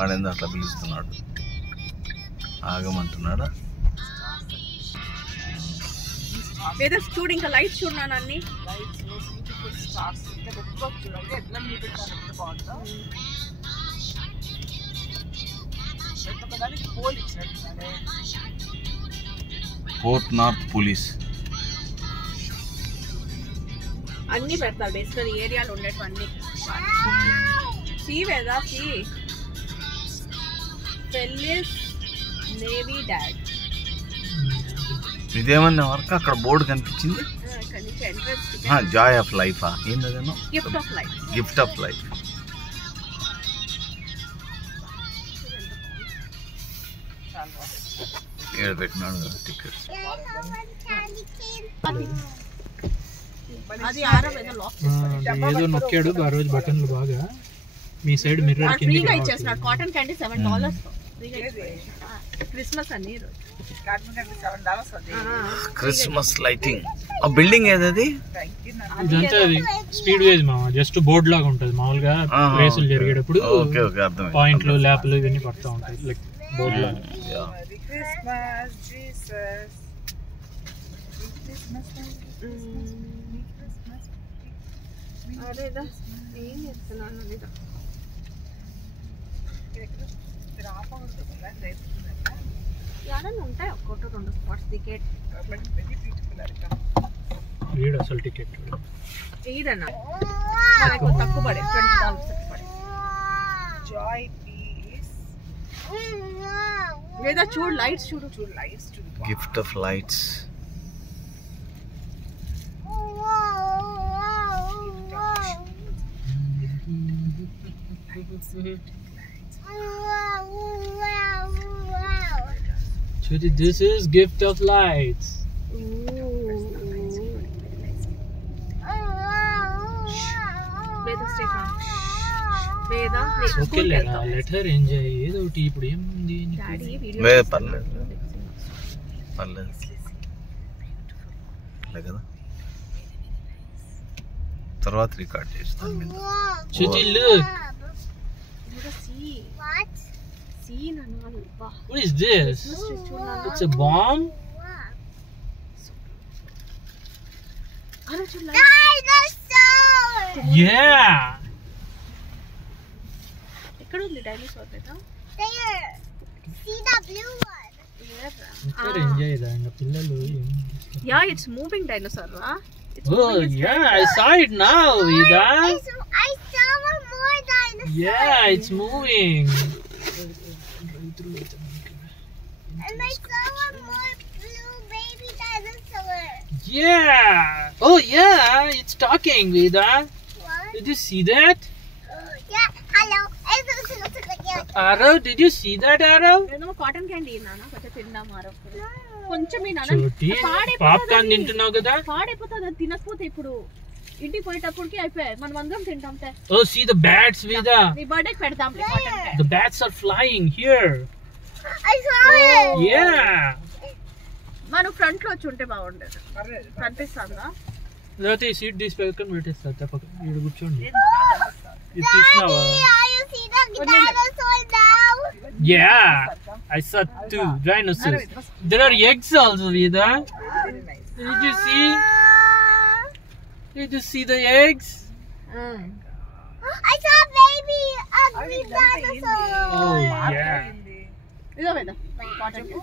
ఆడేందో అట్లా పిలుస్తున్నాడు, ఆగమంటున్నాడా? ఏదో చూడు, ఇంకా లైట్స్ చూడన్నాను అన్ని. పోర్ట్ నార్త్ పోలీస్ అన్ని పెడతారు బేసికల్ ఏరియాలో ఉండేటివన్నీ. సీ వేదా సీ పెల్లిస్ నేవీ డాడ్. ఇదేమన్నా వరకు అక్కడ బోర్డు కనిపించింది, జాయ్ ఆఫ్ లైఫ్. ఏంటో gift of life, gift of life. ఏడు పెట్టినాడు టికెట్. ఏదో నొక్కాడు ఆ రోజు బటన్లు బాగా. మీ సైడ్ మిర్రర్ ఫ్రీగా ఇచ్చేస్తున్నాడు. కాటన్ క్యాండీ $7 క్రిస్మస్ అన్ని క్రిస్మస్ లైటింగ్. ఆ బిల్డింగ్ ఏదది? ఇదంతా అది స్పీడ్ వేజ్ మామ, జస్ట్ బోర్డ్ లాగా ఉంటది మామూలుగా రేసులు జరిగేటప్పుడు. పాయింట్లు ల్యాప్లు ఇవన్నీ పడతా ఉంటాయి, లైక్ బోర్డ్ లాగా. ఏం చేస్తున్నాను ఉంటాయి ఒక్కటి 2 స్పాట్స్ టికెట్. వీడు అసలు టికెట్ ఈడన్నా మనకు తక్కువ పడే $20 పడే. లేదా చూడు లైట్స్, చూడు లైట్స్ చూడు. Gift of lights. Chuti, this is gift of lights. Okay, let her enjoy. ఏదో ఒకటి ఇప్పుడు ఏముంది పర్లేదు పర్లేదు కదా, తర్వాత రికార్డ్ చేస్తాను. Chuti, look. What is this? It's a bomb? Yeah. ఎక్కడ ఉంది డైనోసార్ బేటా? See the blue one. ఇక్కడ ఎంజాయ్ చేయండి పిల్లలు. Yeah, it's moving dinosaur, huh? Oh, yeah, I saw it now, Vida. I saw one more dinosaur. Yeah, it's moving. And I saw one more blue baby dinosaur. Yeah. Oh, yeah, it's talking, Vida. What? Did you see that? Yeah, hello. Arav, did you see that, Arav? నేను cotton candy నానా కొంచెం తిందాం ఆరవ్. కొంచెం నానా చోటి పాప్కార్న్ తింటున్నావు కదా, పాడైపోతుంది. అది తినకపోతే ఇప్పుడు ఇంటికి పోయేటప్పటికి అయిపోయాయి. మనం అందరం తింటాం. Oh, see the bats, Vida. నీ బర్త్డే పెడతాం cotton candy. The bats are flying here. I saw it. Yeah. మనం ఫ్రంట్ లో వచ్చి ఉంటే బాగుండేది. కనిపిస్తుందా? లేకపోతే ఈ సీట్ తీసి పక్కన పెట్టేస్తా. తప్పక ఇక్కడ కూర్చోండి. ఇది తీసినావా? You see the dinosaur now? Yeah, I saw 2 dinosaurs. There are eggs also, Vida. Did you see? Did you see the eggs? I saw baby ugly dinosaur. Oh, yeah. ఇదో వేదా కాటన్ క్యాండీ.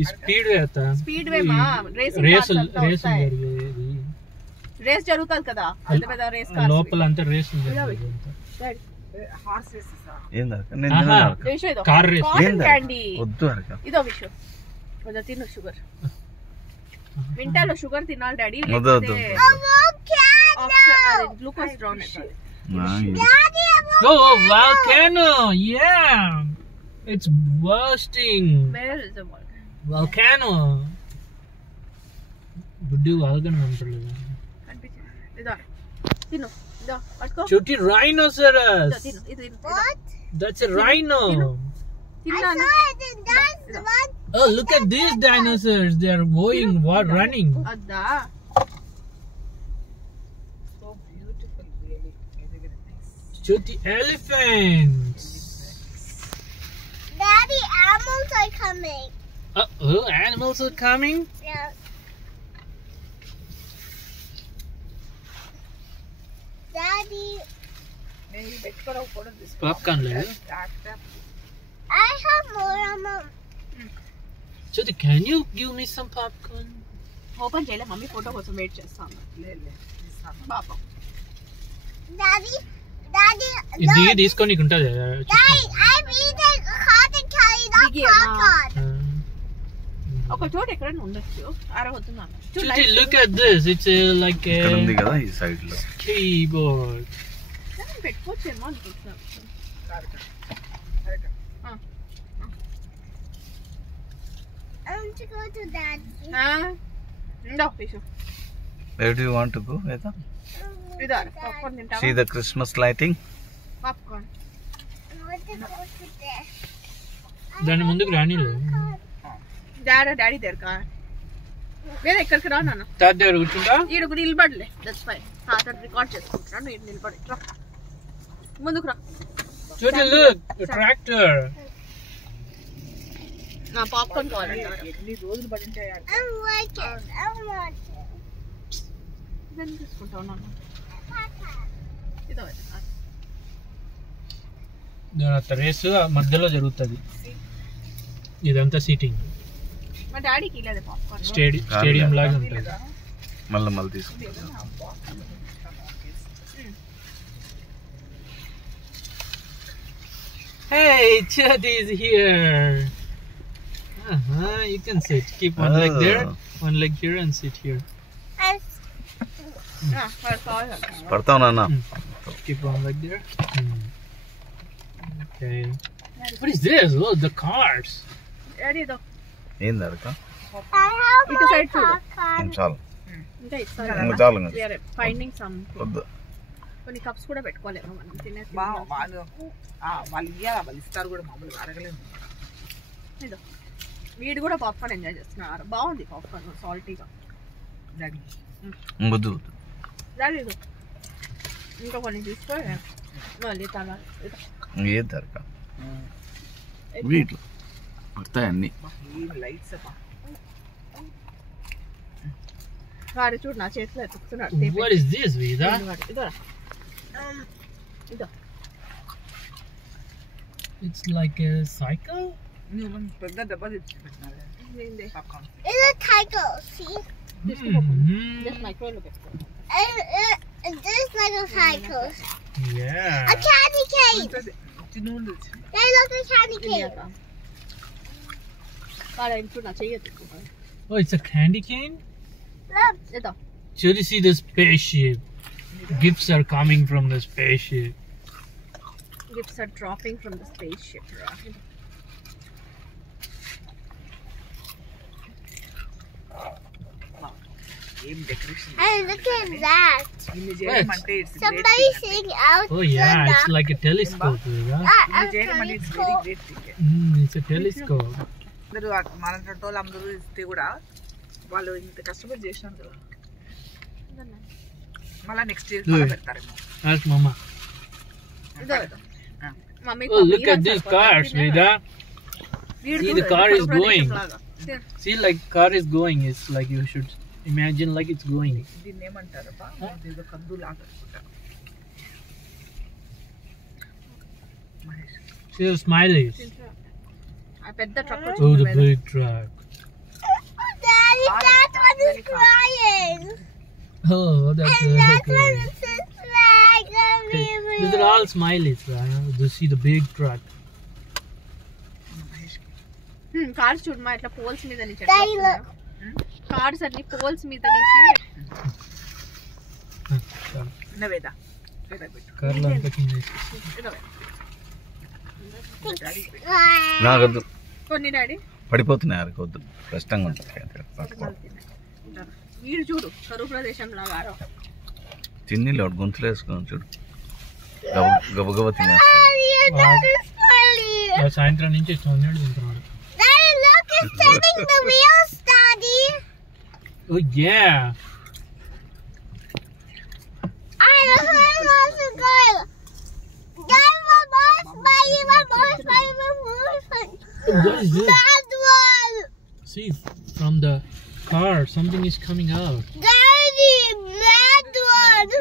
ఈ స్పీడ్ వే అత్త. స్పీడ్ వే మా రేస్ జరిగేది. రేస్ జరుగుతుంది కదా, అంత పెద్ద race car లోపల అంతా రేస్ జరిగేది. Horse races. Car race. Cotton candy వద్దు అరక. ఇదో విషయం కొంచెం తిను. షుగర్ వింటర్లో షుగర్ తినాలి డాడీ. గ్లూకోజ్ డ్రౌన్ అవుతుంది. Oh, volcano. Yeah. It's bursting. Where is the volcano? Buddu volcano అంటలేదు. కనిపించింది. ఇదో తిను. ఇదో పట్టుకో. Chuti, rhinoceros. తిను. ఇది What? That's a rhino. I saw it and that's the one. Oh, look at these dinosaurs. They are going, what, running. అద్దా. So beautiful, really. Very, very nice. Chuti, elephants. animals are coming. Oh, animals are coming. Yeah. Daddy, Popcorn లేదు. I have more amount. Jyoti, can you give me some popcorn? Open చేయలే mummy photo కోసం వెయిట్ చేస్తాను పాపం. Daddy, ఇది తీసుకొని ఉంటుంది. Daddy, I'm eating cotton candy, not Biggie, popcorn. ఒక చోట ఎక్కడైనా ఉండొచ్చు ఆరబోతున్నాను. Jyoti, look at this. It's like ఇక్కడ ఉంది a కదా ఈ సైడ్ లో. keyboard. పెట్టుకోవచ్చేమో అనుకుంటున్నాను. I want to go to Daddy. ఉండవు fish. Where do you want to go, Veda? ఇదా పాప్కార్న్ తింటావా? See the Christmas lighting? Popcorn. I want to go to there. దాని ముందుకు రానిలేదు. డాడీ దగ్గర వేరే ఎక్కడికి రా నాన్న. తాత దగ్గర కూర్చుంటా. ఈడకు నిలబడలే. That's fine. తాత రికార్డ్ చేసుకుంటున్నాను. ఈడు నిలబడి రా ముందుకు రా. Jyoti, look, a tractor. నా పాప్కార్న్ కావాలంట. I like it. I want it. ఇదని తీసుకుంటావు నాన్న. Papa. ఇదో రేసు మధ్యలో జరుగుతుంది. ఇదంతా సీటింగ్ మా డాడీకి ఇలాదే పాప్కార్న్. స్టేడియం లాగా ఉంటుంది. మళ్ళీ తీసుకుంటా. Hey, Jyoti is here. You can sit. Keep one leg there, one leg here, and sit here. పడతావు నాన్న. Keep one leg there. Okay. What is this? Oh, the cars. Daddy ఇదో ఏంది అడక? I have ఇటు my side చూడు. popcorn. చాలు ఇంకా ఇస్తాను. ఇంకా చాలు ఇంకా. We are finding some. వద్దు. కొన్ని కప్స్ కూడా పెట్టుకోలేము మనం తినేసి. వాళ్ళు ఇయ్యాలి ఇస్తారు కూడా మామూలుగా అడగలేము. ఇదో వీడు కూడా పాప్కార్న్ ఎంజాయ్ చేస్తున్నారు. బాగుంది పాప్కార్న్ సాల్టీగా. డాడీ వద్దు. డాడీ ఇదో ఇంకా కొన్ని తీసుకో మళ్ళీ తాగాలి. ఏది దొరక వీటిలో వస్తాయి అన్ని. ఏం లైట్స్ అబ్బా. వాడు చూడు నా చేతిలో ఎత్తుకుతున్నాడు. What is this, Veda? ఇదో ఇదో It's like a cycle. నువ్వు పెద్ద డబ్బా తెచ్చి పెట్టినావే ఏంది? Popcorn. It's a tiger, see? Just మైక్రోవేవ్లో పెట్టుకో. This like a tiger. Yeah. A candy cane. చిన్న తెచ్చి They look like candy cane. వాడు ఇప్పుడు నా చెయ్యి ఎత్తుకుంటాడు. Oh, it's a candy cane. Look. ఇదో Should you see the spaceship? Gifts are coming from the spaceship. gifts are dropping from the spaceship. ఏం decoration. And look at that. ఇన్ని చేయడం అంటే it's Somebody sing out. Oh yeah, it's like a telescope, Veda. ఇన్ని చేయడం అంటే it's very great thing. It's a telescope. అందరూ మన వాళ్ళు అందరూ ఇస్తే కూడా వాళ్ళు ఇంత కష్టపడి చేసినారు కదా. మళ్ళీ నెక్స్ట్ ఇయర్ మళ్ళీ పెడతారేమో. Ask Mama. ఇదో mummy Oh, look at these cars, Veda. See, the car is going. See, like car is going. It's like you should imagine like it's going. దీన్ని ఏమంటారబ్బా? ఏదో కందు లాగా అనుకుంటారు. Mahesh See the smileys. ఆ పెద్ద truck Oh, the big truck. Daddy, that one is crying. Oh, that's And that cool. one is like a Okay, baby. these are all smileys, right? You see the big truck. Cars చూడమా ఇట్లా poles మీద నుంచి Daddy, look. Cars అన్ని poles మీద నుంచి చిన్నవేదా వేదా పెట్టు. Carla, I'm looking at ఇదో నాకొద్దు. కొన్ని డాడీ పడిపోతున్నాయి అరకొద్దు. కష్టంగా ఉంటుంది. వీడు చూడు కరువు ప్రదేశం లాగా తిన్నిలో ఒకటి గొంతులు వేసుకొని చూడు. గబగబ తినేస్తాడు. Daddy, another smiley. సాయంత్రం నుంచి చూడండి తింటున్నాడు. Daddy, look, it's turning the wheels, Daddy. Oh yeah. I don't know how to go. Daddy, one more smiley, one more smiley, one more smiley. What is this? Bad one. See, from the car, something is coming out. Daddy, bad one.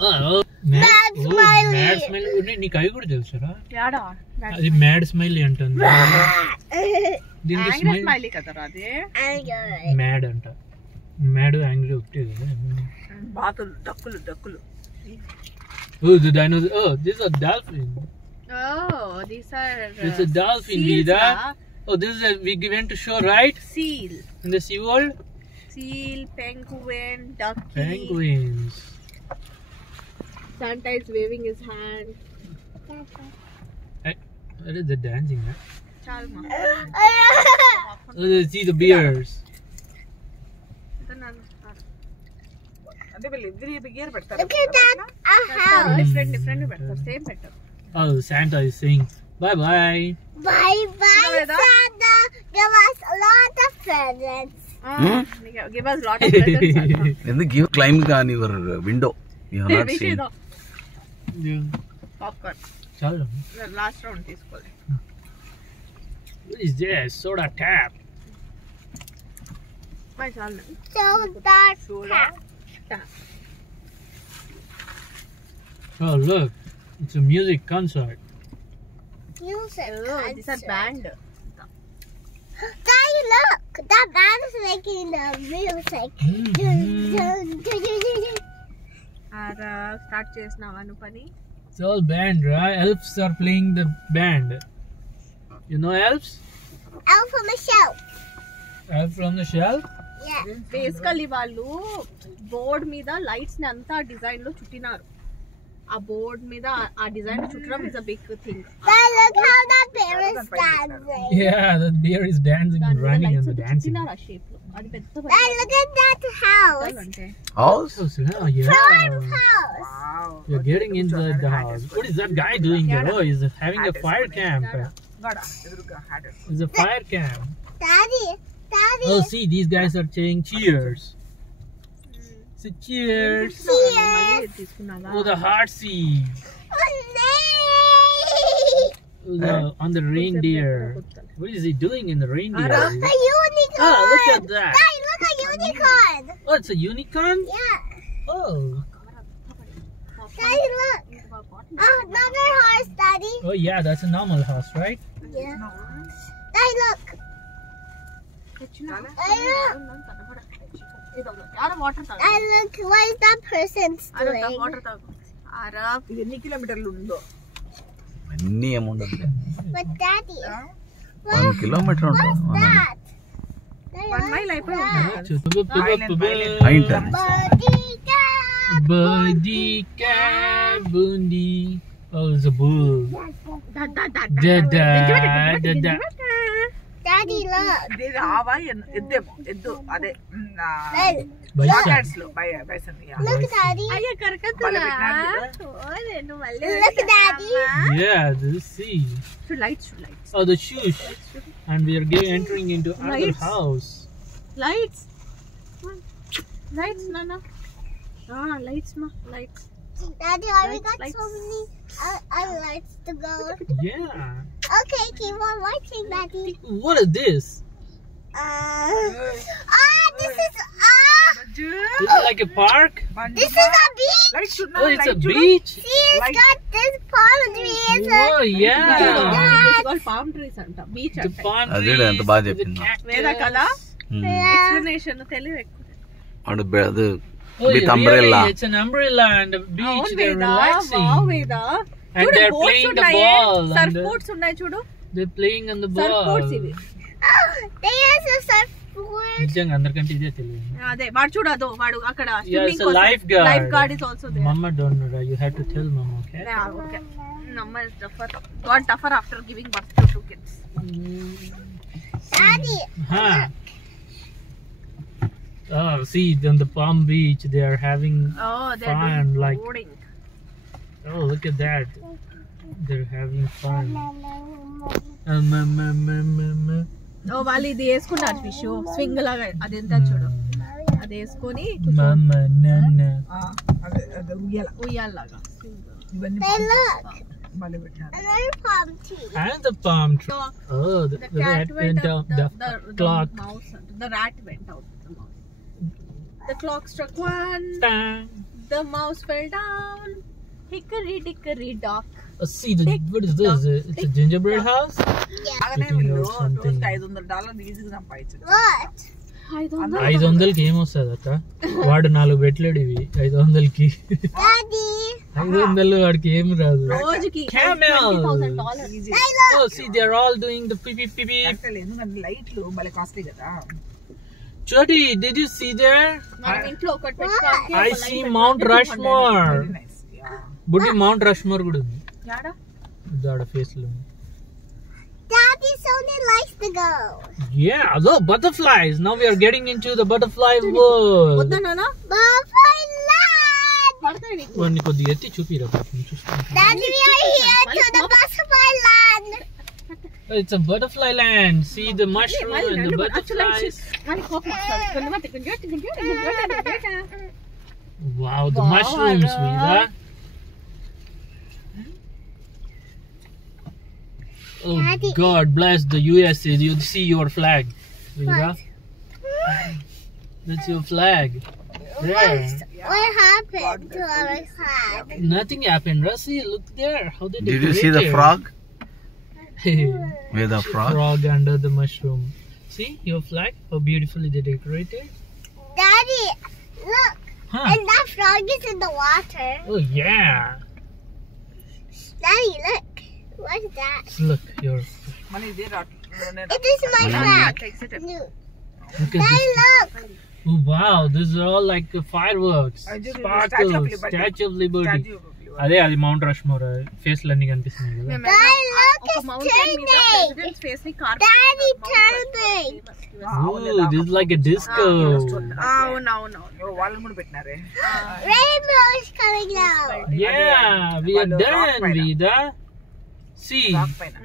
Oh, Mad smiley. Mad smiley. నీకు అవి కూడా తెలుసారా? యాడా అది mad smiley అంటుంది. దీనికి angry smiley కదరా అది. మ్యాడ్ అంట. మ్యాడ్ యాంగ్రీ ఒకటే కదా. బాతులు డక్కులు Oh, the dinosaur. Oh, this is a dolphin. Oh, these are It's a dolphin, seals, Vida. lah. Oh, this is we went to show, right? Seal. In the SeaWorld? Seal, penguin, ducky. Penguins. Santa is waving his hand. What is the dancing, right? Chalma. Oh, see the bears. అంటే వీళ్ళు every year పెడతారు. Look at that. A house. Different better. Same better. Oh, Santa is saying bye bye. Bye bye, Santa. Santa. Give us a lot of presents. Give us lot of presents. Santa. ఎందుకు give climb on your window? You have not Wish seen. ido. Yeah. Popcorn. Chala. Last round తీసుకోవాలి. What is this? Soda tap. Bye, చాలు. So that Oh, look. It's a music concert. music. Oh, these are band. Daddy, look. That band is making the music. Start చేసినావా పని? It's all band, right? Elves are playing the band. You know elves? Elf on the shelf. Elf from the shelf? Yeah. Basically వాళ్ళు బోర్డ్ మీద లైట్స్ ని అంతా డిజైన్ లో చుట్టినారు. ఆ బోర్డ్ మీద ఆ డిజైన్ చుట్టడం is a big thing. Dad, look how that bear is dancing. Yeah, the bear is dancing and running and dancing. చుట్టినారు ఆ షేప్ లో. అది పెద్ద Dad, look at that house. అంటే House? Oh, yeah. Farm house. You're getting inside the house. What is that guy doing there? Oh, he's having a fire camp. గడ ఎదురుగా had. It's a fire camp. Daddy. Oh, see, these guys are saying cheers. So cheers. మళ్ళీ తీసుకున్నావా? Oh, the heart seeds. On the reindeer. What is he doing in the reindeer? A unicorn. Oh, look at that. Daddy, look a unicorn. Oh, it's a unicorn? Yeah. Oh. Daddy, look. Another horse, Daddy. Oh, yeah, that's a normal horse, right? Yeah. Daddy, look. యారా వాటర్ తాగు. Daddy, look. What is that person doing? Water తాగు. ఆరా ఇది ఎన్ని కిలోమీటర్లు ఉందో? అన్నీ ఏముండదు. But Daddy, 1 kilometer ఉంటుంది. that? 1 mile అయిపోయింది. అయింటారు. Buddy cat, bundi. Oh, it's a bull. Da da da. Daddy, look. ఇది ఆవా ఎద్దేమో ఎద్దు అదే Daddy, షార్ట్స్ లో బైసన్. look, Daddy. అయ్యో కరకత్తులా. నేను మళ్ళీ Look, Daddy. Yeah, this see. Lights Oh, the shoes. And we are entering into another Lights. house. Lights నాన్న. లైట్స్ మా lights. Daddy, we got Lights. so many lights to go. Yeah. Okay, keep on watching, Daddy. What is this? This is Is it like a park? this is a beach. Light Oh, it's a beach. See, it's got this palm trees. Oh, yeah. Palm trees అంట. Beach The అంట. palm అదే trees, ఎంత బాగా the చెప్పిందో. cactus. వేద కదా Yeah. Explanation తెలివి ఎక్కువ. అది Oh, with yeah, umbrella. really, it's an umbrella and a beach. అవును They're వేద. relaxing. వావ్ వేద. And చూడు they're boats playing the ఉన్నాయి. ball. సర్ఫ్ and బోట్స్ ఉన్నాయి చూడు. they're playing on the Surf ball. Boats ఇవి. There's a surfboard. నిజంగా అందరికంటే ఇదే తెలియదు. అదే వాడు చూడు అదో వాడు అక్కడ Yeah, it's a lifeguard. Lifeguard is also there. Mama don't know that. You have to tell Mama, okay? Okay. Mama is tougher. Got tougher after giving birth to 2 kids. Daddy. Huh. Oh, see, on the Palm Beach, they are having. Oh, they're Fun, doing like- boarding. Oh, look at that. They're having fun. ఓ వాళ్ళు ఇది వేసుకున్నారు fish swing లాగా అది ఎంత చూడు అది వేసుకొని Mama, Nana. అదే అదే ఉయ్యాల ఉయ్యాలలాగా ఇవన్నీ Hey, look. భలే పెట్టినారు. Another palm tree. And the palm tree. Dog. Oh, the The rat cat went out. The clock. mouse, the rat went out. The mouse. The clock struck 1. Bang. The mouse fell down. Hickory dickory dock. See, what is this? It's a gingerbread house? అలాగనే Speaking వీళ్ళు of something. రోజుకి $500 ఈజీగా సంపాదించు. What? I don't know. 500కి ఏమొస్తుంది అక్క? వాడు 4 పెట్టలేడు ఇవి 500కి. Daddy. 500 వాడికి ఏం రాదు. రోజుకి Camel. $20,000. Easy. Oh, see, they're all doing the pee pee pee pee. Actually ఎందుకంటే లైట్లు భలే కాస్ట్లీ కదా. Jody, did you see there? మనం ఇంట్లో ఒకటి పెట్టుకోవాలి. I see Mount Rushmore. Very nice. Yeah. బుడ్డి మౌంట్ రష్మోర్ కూడా ఉంది. యాడా? దాడ ఫేస్ లో. Daddy only likes to go. Yeah, the butterflies. Now we are getting into the butterfly world. వద్దా నాన్న? Butterfly land. పడతాయి నీకు. కొన్ని కొద్దిగా ఎత్తి చూపిరా పాపం చూస్తాను. Daddy, we are here to the butterfly land. It's a butterfly land. See the mushroom మళ్ళీ and the రెండు actually butterflies. మనకి కోపం వస్తుంది. గుండె Wow, the mushrooms, Vida. Oh Daddy. God bless the USA. You see your flag, Vida. That's your flag. There. What happened to our flag? Nothing happened, Russi. Look there. How they Did you see the decorated. frog? Where the frog? Frog under the mushroom. See your flag? How beautifully they decorated. Daddy, look. Huh. And that frog is in the water. Oh yeah. Daddy, look. What's that? Look your. మన ఇదే It is my flag. No. Look at Daddy, this. look. Oh, wow, these are all like fireworks. Statue of Sparkles. Liberty. Statue of Liberty. Statue of Liberty. అదే అది mount Rushmore face లన్నీ కనిపిస్తున్నాయి కదా. Daddy, look, ఒక it's mountain మీద turning. Presidents face ని carpet. Daddy, turning. Ooh, this is like a disco. అవునవును. వాళ్ళని కూడా పెట్టినారే. Rainbow is coming out. Yeah, we are done, Vida. See, rock పైన.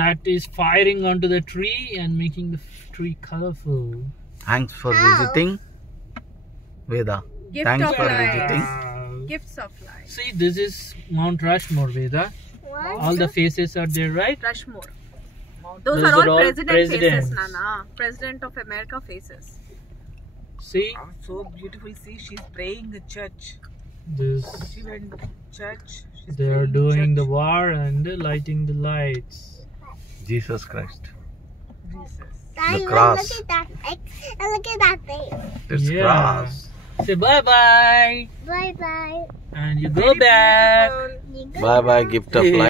that is firing onto the tree and making the tree colorful. Thanks for How? visiting. Veda. Gift Thanks of for life. visiting. Wow. Gifts of life. See, this is Mount Rushmore, Veda. What? All the faces are there, right? Rushmore. Those are all president faces, Nana. President of America faces. See, So beautiful. See, she's praying the church. this She went to church. She's they are praying doing church. the war and lighting the lights. Jesus Christ. Jesus. Daddy, cross. look at that. And look at that thing. It's Yeah. grass. Say bye bye, Bye bye. and you go back. You go Bye bye, gift of life.